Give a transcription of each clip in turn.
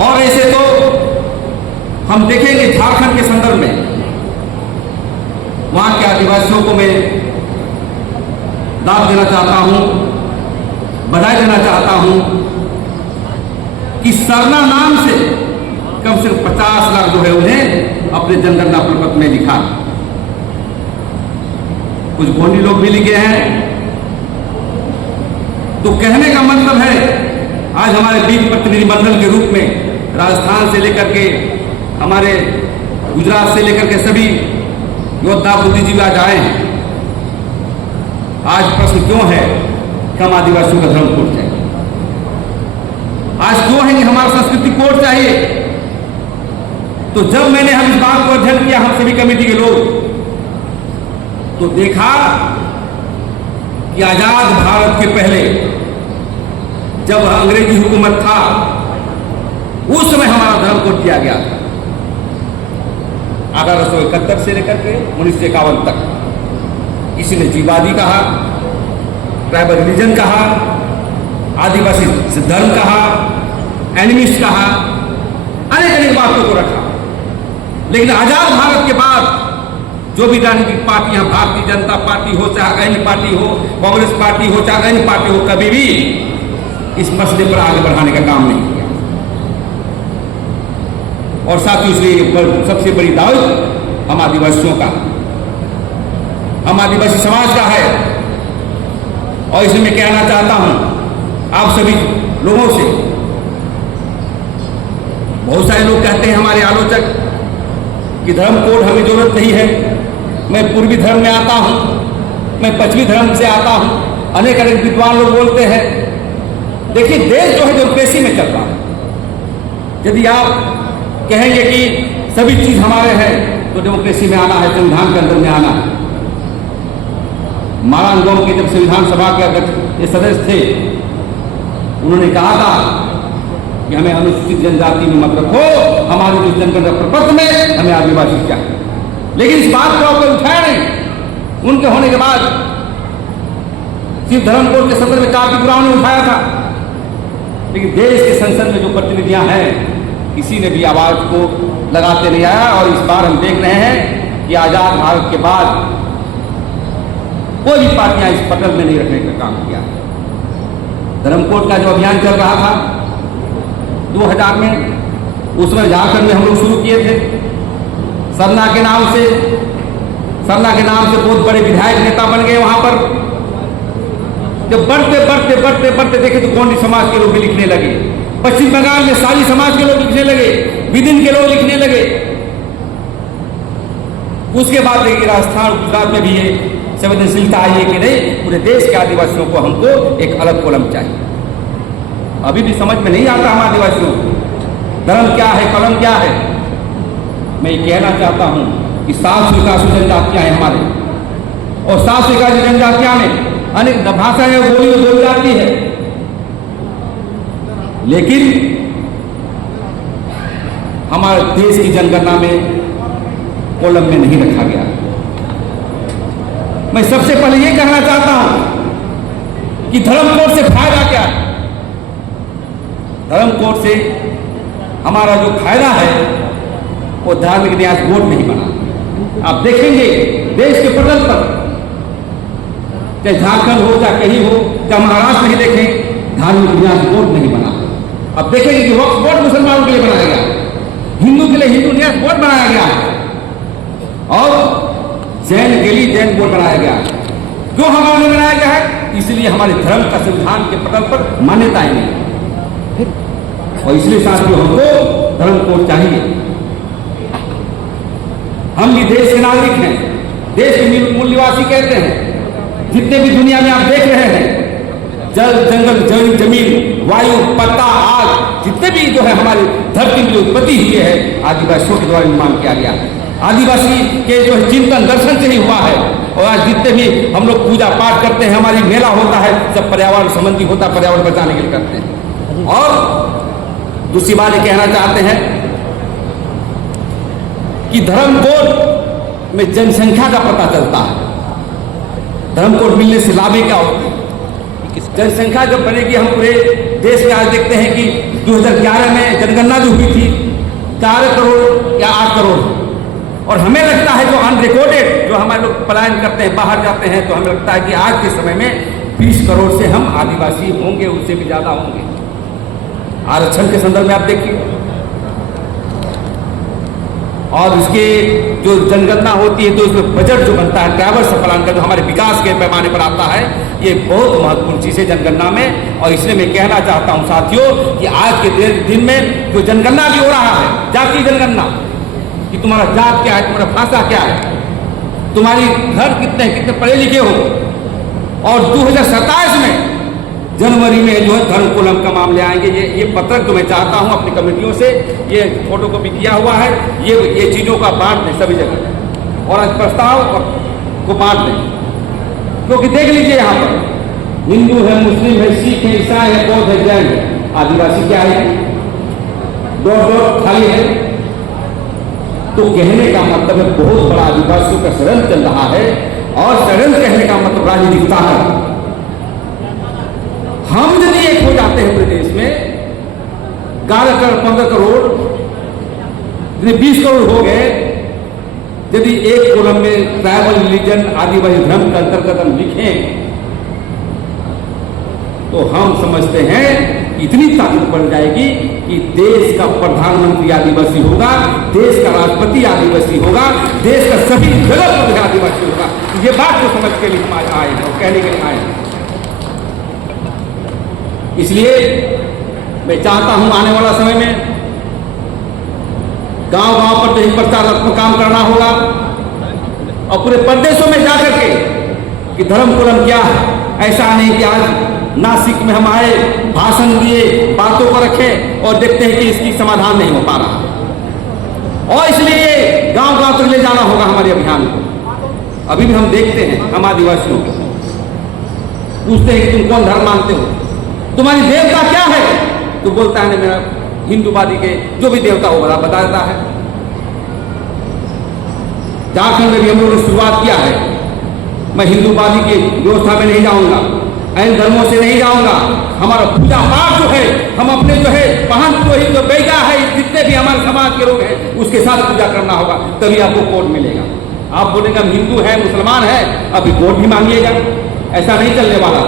और ऐसे तो हम देखेंगे झारखंड के संदर्भ में, वहां के आदिवासियों को मैं दाद देना चाहता हूं, बधाई देना चाहता हूं कि सरना नाम से कम से कम 50 लाख जो है उन्हें अपने जनगणना प्रपत्र में लिखा। कुछ गोंडी लोग भी लिखे हैं। तो कहने का मतलब है, आज हमारे बीच प्रतिनिधिमंडल के रूप में राजस्थान से लेकर के हमारे गुजरात से लेकर के सभी योद्धा बुद्धिजीवी आज आए हैं। आज प्रश्न क्यों है कि हम आदिवासियों का धर्म कोड चाहिए? आज क्यों है कि हमारा संस्कृति कोड चाहिए? तो जब मैंने हम इस बात को अध्ययन किया, हम सभी कमेटी के लोग, तो देखा कि आजाद भारत के पहले जब अंग्रेजी हुकूमत था, उस समय हमारा धर्म कोड किया गया था। 1871 से लेकर के 1951 तक किसी ने जीवादी कहा, ट्राइबल रिलीजन कहा, आदिवासी धर्म कहा, एनिमिस्ट कहा, अनेक अनेक बातों को रखा। लेकिन आजाद भारत के बाद जो भी राजनीतिक पार्टियां, भारतीय जनता पार्टी हो, चाहे अन्य पार्टी हो, कांग्रेस पार्टी हो, चाहे अन्य पार्टी हो, कभी भी इस मसले पर आगे बढ़ाने का काम नहीं किया। और साथ ही इसलिए सबसे बड़ी दावत हम आदिवासियों का, हम आदिवासी समाज का है। और इसमें मैं कहना चाहता हूं आप सभी लोगों से, बहुत सारे लोग कहते हैं हमारे आलोचक कि धर्म कोड हमें जरूरत नहीं है। मैं पूर्वी धर्म में आता हूं, मैं पश्चिमी धर्म से आता हूं, अनेक अनेक विद्वान लोग बोलते हैं। देखिए, देश जो है डेमोक्रेसी में चल रहा है। यदि आप कहेंगे कि सभी चीज हमारे हैं, तो डेमोक्रेसी में आना है, संविधान के अंदर में आना है। मारान गांव के जब संविधान सभा के अध्यक्ष सदस्य थे, उन्होंने कहा था कि हमें अनुसूचित जनजाति में मत रखो, हमारे जो जनगणना प्रपत्र में हमें आदिवासी चाहिए। लेकिन इस बात को आपको उठाया नहीं। उनके होने के बाद सिर्फ धर्म कोड के संदर्भ में काफी बुराओं ने उठाया था, लेकिन देश के संसद में जो प्रतिनिधियां हैं, किसी ने भी आवाज को लगाते नहीं आया। और इस बार हम देख रहे हैं कि आजाद भारत के बाद कोई भी पार्टियां इस पटल में नहीं रखने का काम किया। धर्म कोड का जो अभियान चल रहा था 2000 में, उसमें झारखंड में हम लोग शुरू किए थे सरना के नाम से। सरना के नाम से बहुत बड़े विधायक नेता बन गए वहां पर। जब बढ़ते बढ़ते बढ़ते बढ़ते देखे तो गोंडी समाज के लोग भी लिखने लगे, पश्चिम बंगाल में सारी समाज के लोग लिखने लगे, विदिन के लोग लिखने लगे। उसके बाद देखिए राजस्थान, गुजरात में भी ये संवेदनशीलता आई है कि नहीं, पूरे देश के आदिवासियों को हमको एक अलग कॉलम चाहिए। अभी भी समझ में नहीं आता हम आदिवासियों को धर्म क्या है, कलम क्या है। मैं ये कहना चाहता हूं कि 781 जनजातियां हैं हमारे, और 781 जनजातियां में अनेक भाषाएं बोली जाती है, लेकिन हमारे देश की जनगणना में कॉलम में नहीं रखा गया। मैं सबसे पहले ये कहना चाहता हूं कि धर्म कोड से फायदा क्या है। धर्म कोड से हमारा जो फायदा है वो धार्मिक न्यास बोर्ड नहीं बना। आप देखेंगे देश के पटल पर, चाहे झारखंड हो, चाहे कहीं हो, चाहे महाराष्ट्र नहीं देखें, धार्मिक न्यास बोर्ड नहीं बना। अब देखेंगे कि वक्फ बोर्ड मुसलमानों के लिए बनाया गया, हिंदू के लिए हिंदू न्यास बोर्ड बनाया गया, और जैन के लिए जैन बोर्ड बनाया गया। क्यों हमारे लिए बनाया गया है? इसलिए हमारे धर्म का संविधान के पटल पर मान्यताएं नहीं, और इसलिए साथियों हमको धर्म कोड चाहिए। हम भी देश के नागरिक हैं, देश के मूल निवासी कहते हैं। जितने भी दुनिया में आप देख रहे हैं, जल, जंगल, जमीन, वायु, पत्ता, आग, जितने भी जो है हमारी धरती में जो उत्पत्ति हुई है, आदिवासियों के द्वारा निर्माण किया गया। आदिवासी के जो है चिंतन दर्शन से ही हुआ है। और आज जितने भी हम लोग पूजा पाठ करते हैं, हमारी मेला होता है, सब पर्यावरण संबंधी होता है, पर्यावरण बचाने के लिए करते हैं। और दूसरी बात ये कहना चाहते हैं कि धर्म कोड में जनसंख्या का पता चलता है। धर्म कोड मिलने से लाभ क्या होता है? जनसंख्या जब बनेगी, हम पूरे देश में आज देखते हैं कि 2011 में जनगणना जो हुई थी 4 करोड़ या 8 करोड़, और हमें लगता है जो अनरिकॉर्डेड जो हमारे लोग पलायन करते हैं, बाहर जाते हैं, तो हमें लगता है कि आज के समय में 20 करोड़ से हम आदिवासी होंगे, उससे भी ज़्यादा होंगे। आरक्षण के संदर्भ में आप देखिए, और इसके जो जनगणना होती है तो इसमें बजट जो बनता है ट्रैवल सप्लान का, जो हमारे विकास के पैमाने पर आता है, ये बहुत महत्वपूर्ण चीज़ है जनगणना में। और इसलिए मैं कहना चाहता हूं साथियों कि आज के दिन में जो जनगणना भी हो रहा है, जातीय जनगणना, कि तुम्हारा जात क्या है, तुम्हारा भाषा क्या है, तुम्हारी घर कितने पढ़े लिखे हो, और 2027 में जनवरी में जो है धर्म कोलम का मामले आएंगे। ये पत्रक जो मैं चाहता हूं अपनी कमेटियों से, ये फोटो कॉपी किया हुआ है, ये चीज़ों का बांट दें सभी जगह, और आज प्रस्ताव को बांट दें, क्योंकि देख लीजिए यहाँ पर हिंदू है, मुस्लिम है, सिख है, ईसाई है, बौद्ध है, जैन है, आदिवासी क्या है, दो खाली है। तो कहने का मतलब है बहुत बड़ा आदिवासियों का षड्यंत्र चल रहा है, और षड्यंत्र कहने का मतलब राजनीतिक ताकत। हम यदि एक हो जाते हैं पूरे देश में 11 करोड़ 15 करोड़, यदि 20 करोड़ हो गए, यदि एक कॉलम में ट्राइबल रिलीजन आदिवासी धर्म के अंतर्गत हम लिखें, तो हम समझते हैं कि इतनी ताकत बढ़ जाएगी कि देश का प्रधानमंत्री आदिवासी होगा, देश का राष्ट्रपति आदिवासी होगा, देश का सभी जगह पर आदिवासी होगा। ये बात को समझ के लिए हम आए हैं और कहने के लिए आए हैं। इसलिए मैं चाहता हूं आने वाला समय में गांव-गांव पर जो प्रचारात्मक काम करना होगा, और पूरे प्रदेशों में जाकर के कि धर्म कोलम क्या है। ऐसा नहीं कि आज नासिक में हम आए, भाषण दिए, बातों को रखें और देखते हैं कि इसकी समाधान नहीं हो पा रहा, और इसलिए गांव-गांव तक ले जाना होगा हमारे अभियान को। अभी भी हम देखते हैं हम आदिवासियों को पूछते हैं कि तुम कौन धर्म मानते हो, तुम्हारी देवता क्या है, तो बोलता है मेरा हिंदूवादी के जो भी देवता हो बता देता है। झारखंड में भी हम लोगों ने शुरुआत किया है, मैं हिंदूवादी की व्यवस्था में नहीं जाऊंगा, अन्य धर्मों से नहीं जाऊंगा, हमारा पूजा पाठ जो है हम अपने जो है महंत को ही जो बैगा है, जितने भी हमारे समाज के लोग हैं उसके साथ पूजा करना होगा, तभी आपको कोड मिलेगा। आप बोलेंगे हम हिंदू है, मुसलमान है, अभी कोड भी मांगिएगा, ऐसा नहीं चलने वाला।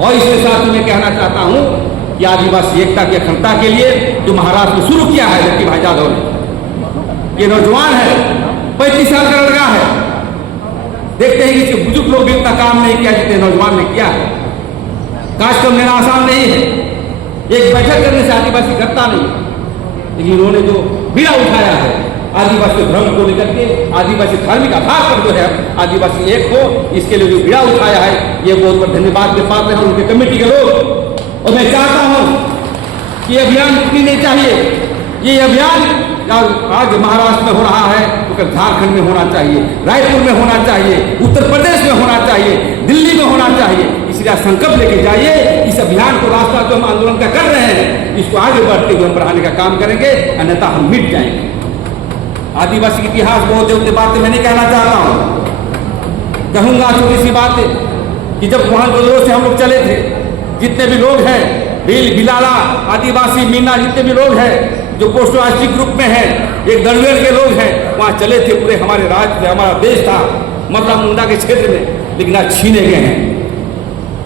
और इसके साथ मैं कहना चाहता हूं कि आदिवासी एकता की अखंडता के लिए जो महाराष्ट्र में शुरू किया है लक्की भाई यादव ने, ये नौजवान है, 35 साल का लड़का है, देखते हैं कि इसके बुजुर्ग लोग भी इतना काम नहीं किया जितने नौजवान ने किया है। कार्यक्रम लेना आसान नहीं है, एक बैठक करने से आदिवासी करता नहीं, लेकिन इन्होंने जो बीड़ा उठाया है आदिवासी धर्म को लेकर के, आदिवासी धार्मिक आधार पर जो है आदिवासी एक हो, इसके लिए जो बीड़ा उठाया है, ये बहुत बहुत धन्यवाद के पात्र हैं उनके कमेटी के लोग। और मैं चाहता हूं कि अभियान रुकनी नहीं चाहिए, ये अभियान आज महाराष्ट्र में हो रहा है तो कल झारखंड में होना चाहिए, रायपुर में होना चाहिए, उत्तर प्रदेश में होना चाहिए, दिल्ली में होना चाहिए। इसलिए संकल्प लेके जाइए, इस अभियान को रास्ता जो हम आंदोलन का कर रहे हैं इसको आगे बढ़ते हुए हम बढ़ाने का काम करेंगे, अन्यथा हम मिट जाएंगे। आदिवासी इतिहास बहुत होते बातें मैं नहीं कहना चाहता हूं, कहूंगा छोटी सी बात कि जब वहां जोर से हम लोग चले थे, जितने भी लोग हैं भील भिलाला आदिवासी मीना जितने भी लोग हैं जो पोस्ट राष्ट्रीय ग्रुप में हैं, एक दरवेड़ के लोग हैं, वहां चले थे, पूरे हमारे राज्य हमारा देश था मतलब मुंडा के क्षेत्र में, लेकिन आज छीने गए हैं।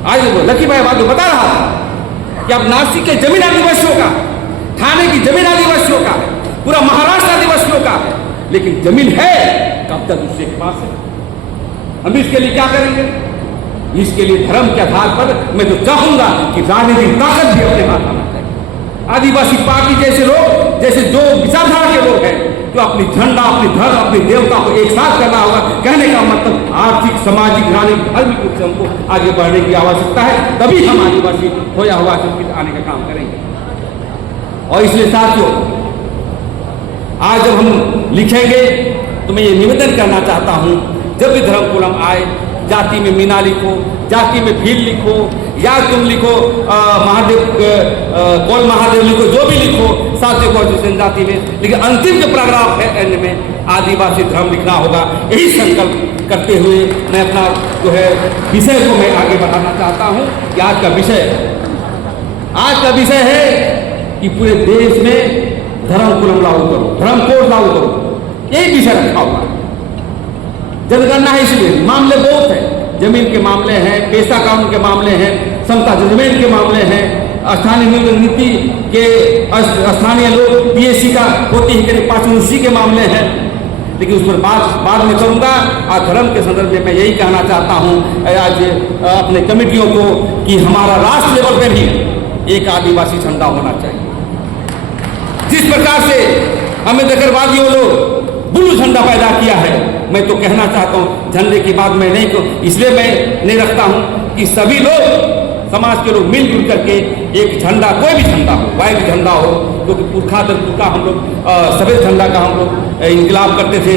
आज लकी भाई बात बता रहा था कि अब नासिक के जमीन आदिवासियों का, थाने की जमीन आदिवासियों का, पूरा महाराष्ट्र आदिवासियों का, लेकिन जमीन है कब्जा दूसरे के पास है। हम इसके लिए क्या करेंगे? इसके लिए धर्म के आधार पर मैं तो चाहूंगा कि राजनीतिक ताकत भी अपने हाथ आना चाहिए। आदिवासी पार्टी जैसे लोग, जैसे जो विचारधारा के लोग हैं, तो अपनी झंडा, अपनी धर्म, अपनी देवता को एक साथ करना होगा। कहने का मतलब आर्थिक, सामाजिक, राजनीतिक, धार्मिक रूप से हमको आगे बढ़ने की आवश्यकता है, तभी हम आदिवासी होया हुआ आने का काम करेंगे। और इसलिए साथियों, आज जब हम लिखेंगे तो मैं ये निवेदन करना चाहता हूं, जब भी धर्म कोलम आए, जाति में मीना लिखो, जाति में भील लिखो, या तुम लिखो महादेव कौल महादेव लिखो, जो भी लिखो साथियों को जनजाति में, लेकिन अंतिम जो पैराग्राफ है एंड में आदिवासी धर्म लिखना होगा। यही संकल्प करते हुए मैं अपना जो है विषय को मैं आगे बढ़ाना चाहता हूं कि आज का विषय आज का विषय है कि पूरे देश में धर्म कुलम लागू करो, धर्म कोड लागू करो, यही विषय रखा हुआ है। जनगणना है इसलिए मामले बहुत है, जमीन के मामले हैं, पेशा कानून के मामले हैं, समता जजमेंट के मामले हैं, स्थानीय नीति के स्थानीय लोग पीएससी का होती है करीब 5 के मामले हैं, लेकिन उस पर बाद में करूंगा। आज धर्म के संदर्भ में मैं यही कहना चाहता हूं आज अपने कमेटियों को कि हमारा राष्ट्र लेवल पे भी एक आदिवासी झंडा होना चाहिए। जिस प्रकार से अम्बेडकरवादियों लोग ब्लू झंडा पैदा किया है, मैं तो कहना चाहता हूं झंडे की बात मैं नहीं इसलिए मैं नहीं रखता हूं कि सभी लोग समाज के लोग मिलजुल करके एक झंडा, कोई भी झंडा हो, वाइट झंडा हो, क्योंकि पुरखा दर पुरखा हम लोग सफेद झंडा का हम लोग इंकलाब करते थे,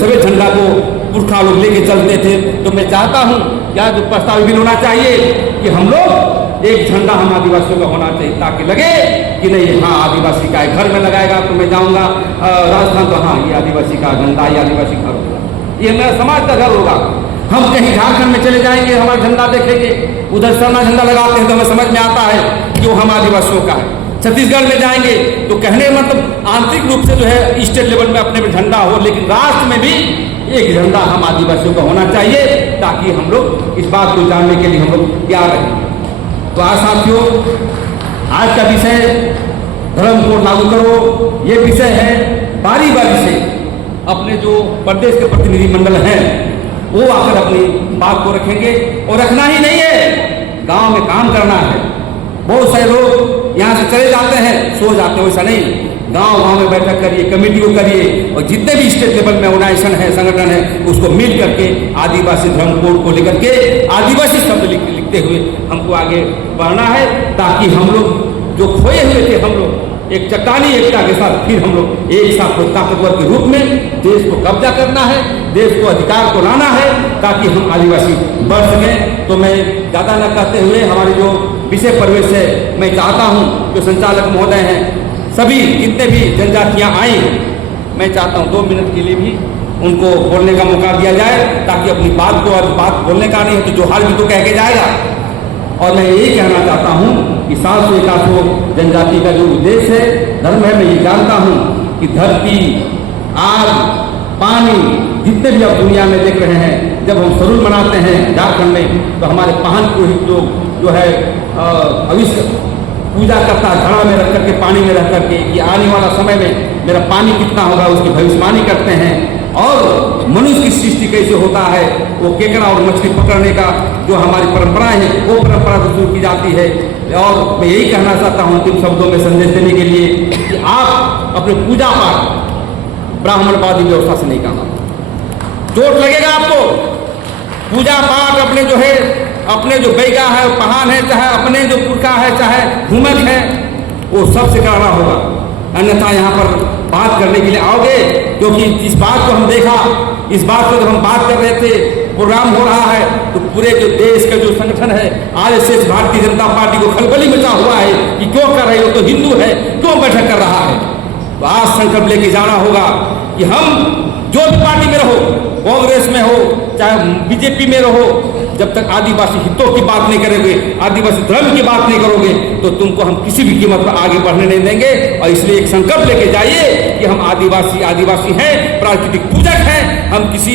सफेद झंडा को पुरखा लोग लेके चलते थे। तो मैं चाहता हूं क्या जो प्रस्ताव भी होना चाहिए कि हम लोग एक झंडा हम आदिवासियों का होना चाहिए, ताकि लगे कि नहीं हाँ आदिवासी का घर में लगाएगा तो मैं जाऊंगा राजस्थान तो हाँ ये आदिवासी का झंडा, ये आदिवासी घर होगा, ये मेरा समाज का घर होगा। हम कहीं झारखंड में चले जाएंगे, हमारा झंडा देखेंगे, उधर सरना झंडा लगाते हैं तो हमें समझ में आता है कि वो हम आदिवासियों का है। छत्तीसगढ़ में जाएंगे तो कहने मतलब आंतरिक रूप से जो है स्टेट लेवल में अपने में झंडा हो, लेकिन राष्ट्र में भी एक झंडा हम आदिवासियों का होना चाहिए, ताकि हम लोग इस बात को जानने के लिए हम लोग तैयार रहें। तो आज साथियों, आज का विषय धर्म कोड लागू करो, ये विषय है। बारी बारी से अपने जो प्रदेश के प्रतिनिधिमंडल हैं वो आकर अपनी बात को रखेंगे, और रखना ही नहीं है, गांव में काम करना है। बहुत सारे लोग यहाँ से चले जाते हैं, सो जाते हैं, वैसा नहीं, गांव में बैठक करिए, कमेटी को करिए, और जितने भी स्टेट लेवल में ऑर्गेनाइजेशन है, संगठन है, उसको मिल करके आदिवासी धर्म कोड को लेकर के आदिवासी शब्द लिखते हुए हमको आगे बढ़ना है, ताकि हम लोग जो खोए हुए थे, हम लोग एक चट्टानी एकता के साथ फिर हम लोग एक साथ ताकतवर के रूप में देश को कब्जा करना है, देश को अधिकार को लाना है, ताकि हम आदिवासी बढ़ सकें। तो मैं ज़्यादा न कहते हुए हमारी जो विषय प्रवेश है, मैं चाहता हूं जो संचालक महोदय हैं, सभी जितने भी जनजातियां आई, मैं चाहता हूं 2 मिनट के लिए भी उनको बोलने का मौका दिया जाए, ताकि अपनी बात को, बात बोलने का नहीं है तो जोहार भी तो कह के जाएगा। और मैं यही कहना चाहता हूं कि 781 जनजाति का जो उद्देश्य है, धर्म है, मैं ये जानता हूं कि धरती, आग, पानी, जितने भी अब दुनिया में देख रहे हैं, जब हम सरूल मनाते हैं झारखंड में, तो हमारे पाहन पुरोहित लोग जो है अविश्व पूजा करता है, घड़ा में रख करके, पानी में रख करके, कि आने वाला समय में मेरा पानी कितना होगा उसकी भविष्यवाणी करते हैं। और मनुष्य की सृष्टि कैसे होता है, वो केकड़ा और मछली पकड़ने का जो हमारी परंपराएं हैं, वो परंपरा तो शुरू की जाती है। और मैं यही कहना चाहता हूँ अंतिम शब्दों में संदेश देने के लिए कि आप अपने पूजा पाठ ब्राह्मणवादी व्यवस्था से नहीं करना, चोट लगेगा आपको। पूजा पाठ अपने जो है, अपने जो बैगा है, पहान है, चाहे अपने जो पुरखा है, चाहे घूमक है, वो सबसे कराना होगा, अन्यथा यहाँ पर बात करने के लिए आओगे। क्योंकि इस बात को हम देखा, इस बात को जब हम बात कर रहे थे, प्रोग्राम हो रहा है, तो पूरे जो देश का जो संगठन है आरएसएस, भारतीय जनता पार्टी को खलबली मचा हुआ है कि क्यों कर रहे हो, तो हिंदू है, क्यों बैठक कर रहा है। तो आज संकल्प लेके जाना होगा कि हम जो भी पार्टी में रहो, कांग्रेस में हो चाहे बीजेपी में रहो, जब तक आदिवासी हितों की बात नहीं करोगे, आदिवासी धर्म की बात नहीं करोगे, तो तुमको हम किसी भी कीमत पर आगे बढ़ने नहीं देंगे। और इसलिए एक संकल्प लेके जाइए कि हम आदिवासी हैं, प्राकृतिक पूजक हैं, हम किसी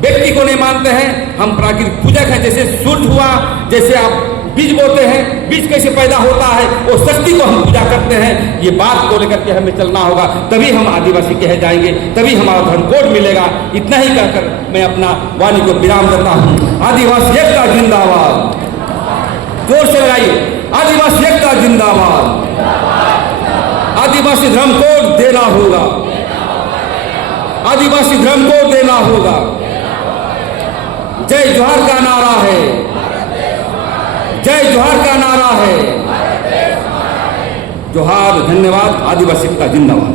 व्यक्ति को नहीं मानते हैं, हम प्राकृतिक पूजक हैं। जैसे सूर्य हुआ, जैसे आप बीज बोते हैं, बीज कैसे पैदा होता है, वो शक्ति को हम पूजा करते हैं। ये बात को लेकर के हमें चलना होगा, तभी हम आदिवासी कहे जाएंगे, तभी हमारा धर्म कोड मिलेगा। इतना ही कहकर मैं अपना वाणी को विराम देता हूँ। आदिवासी एकता जिंदाबाद, जोर से लगाइए, आदिवासी एकता जिंदाबाद। आदिवासी धर्म कोड देना होगा, आदिवासी धर्म कोड देना होगा। जय जोहार का नारा है, जय जोहार का नारा है, जोहार। धन्यवाद। आदिवासी का जिंदाबाद।